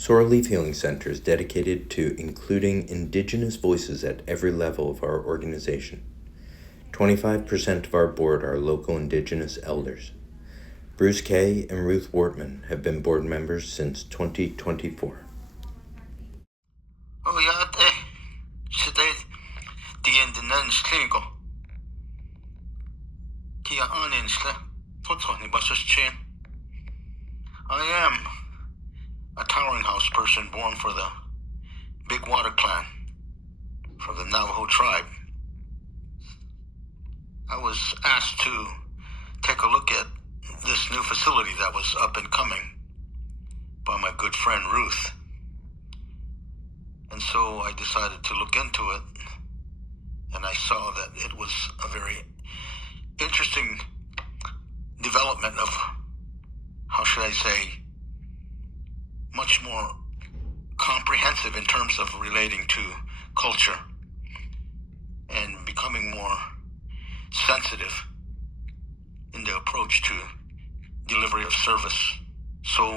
Sorrel Leaf Healing Center is dedicated to including Indigenous voices at every level of our organization. 25% of our board are local Indigenous elders. Bruce Kay and Ruth Wortman have been board members since 2024. I am a towering house person born for the Big Water Clan from the Navajo tribe. I was asked to take a look at this new facility that was up and coming by my good friend Ruth. And so I decided to look into it, and I saw that it was a very interesting development of, how should I say, much more comprehensive in terms of relating to culture and becoming more sensitive in the approach to delivery of service. So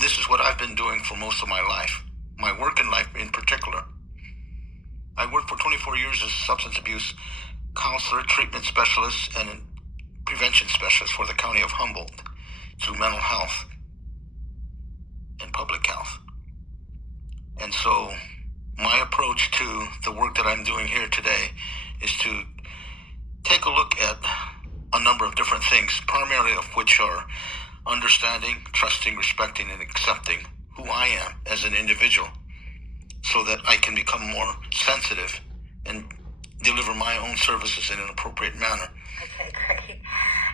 this is what I've been doing for most of my life, my working life in particular. I worked for 24 years as a substance abuse counselor, treatment specialist, and prevention specialist for the county of Humboldt through mental health and public health. And so my approach to the work that I'm doing here today is to take a look at a number of different things, primarily of which are understanding, trusting, respecting, and accepting who I am as an individual so that I can become more sensitive and deliver my own services in an appropriate manner. Okay, great.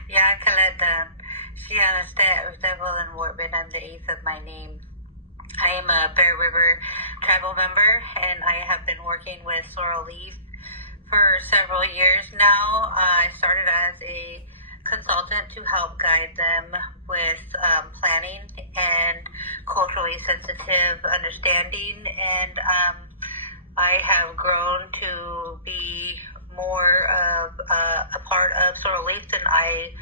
Yeah, Khaled, Shiana Devil and Wortman, I'm the eighth of my name. I am a Bear River tribal member, and I have been working with Sorrel Leaf for several years now. I started as a consultant to help guide them with planning and culturally sensitive understanding, and I have grown to be more of a part of Sorrel Leaf than I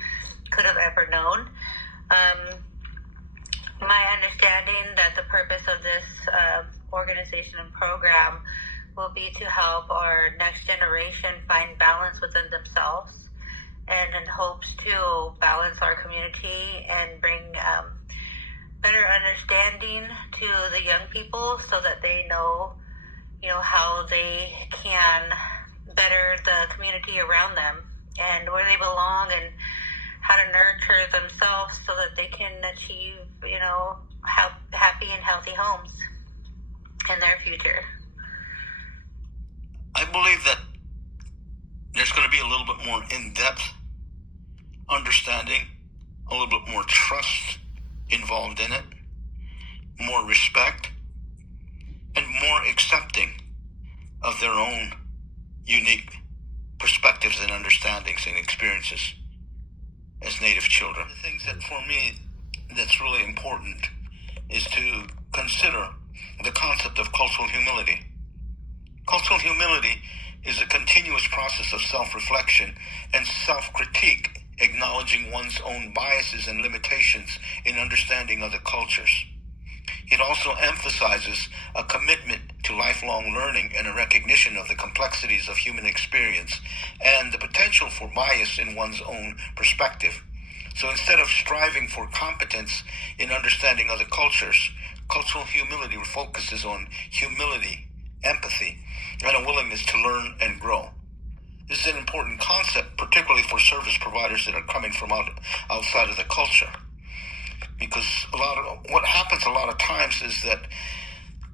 could have ever known. My understanding that the purpose of this organization and program will be to help our next generation find balance within themselves, and in hopes to balance our community and bring better understanding to the young people so that they know, how they can better the community around them and where they belong, and how to nurture themselves so that they can achieve, happy and healthy homes in their future. I believe that there's going to be a little bit more in-depth understanding, a little bit more trust involved in it, more respect, and more accepting of their own unique perspectives and understandings and experiences as Native children. The things that for me that's really important is to consider the concept of cultural humility. Cultural humility is a continuous process of self-reflection and self-critique, acknowledging one's own biases and limitations in understanding other cultures. It also emphasizes a commitment to lifelong learning and a recognition of the complexities of human experience and the potential for bias in one's own perspective. So instead of striving for competence in understanding other cultures, cultural humility focuses on humility, empathy, and a willingness to learn and grow. This is an important concept, particularly for service providers that are coming from outside of the culture. Because what happens a lot of times is that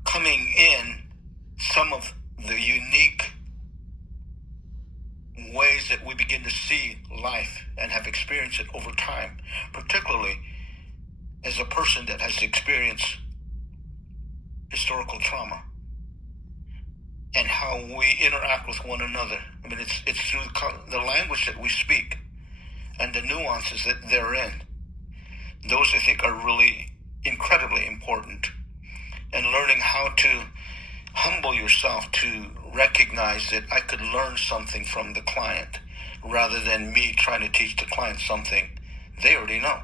coming in, some of the unique ways that we begin to see life and have experienced it over time, particularly as a person that has experienced historical trauma, and how we interact with one another. I mean, it's through the language that we speak and the nuances that they're in. Those, I think, are really incredibly important. And learning how to humble yourself to recognize that I could learn something from the client rather than me trying to teach the client something they already know.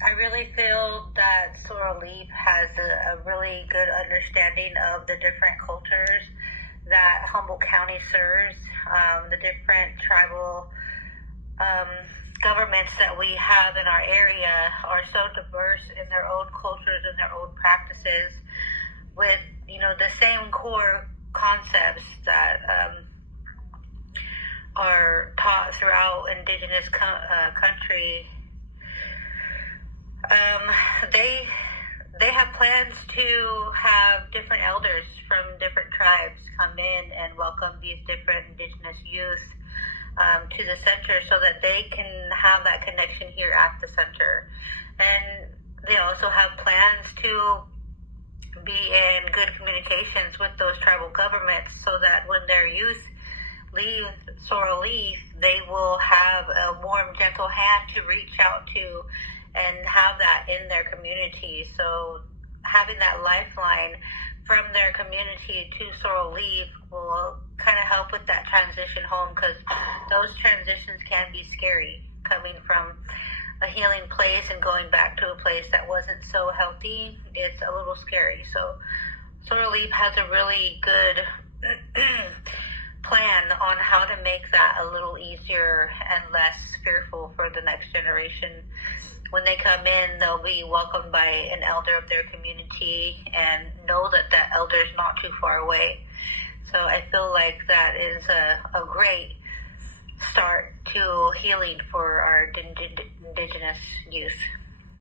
I really feel that Sorrel Leaf has a really good understanding of the different cultures that Humboldt County serves, the different tribal um, governments that we have in our area are so diverse in their own cultures and their own practices with, the same core concepts that are taught throughout indigenous country. They have plans to have different elders from different tribes come in and welcome these different indigenous youth to the center so that they can have that connection here at the center. And they also have plans to be in good communications with those tribal governments so that when their youth leave Sorrel Leaf, they will have a warm, gentle hand to reach out to and have that in their community. So having that lifeline from their community to Sorrel Leaf will kind of help with that transition home, because those transitions can be scary, coming from a healing place and going back to a place that wasn't so healthy. It's a little scary. So Sorrel Leaf has a really good plan on how to make that a little easier and less fearful for the next generation. When they come in, they'll be welcomed by an elder of their community and know that that elder is not too far away. So I feel like that is a great start to healing for our indigenous youth.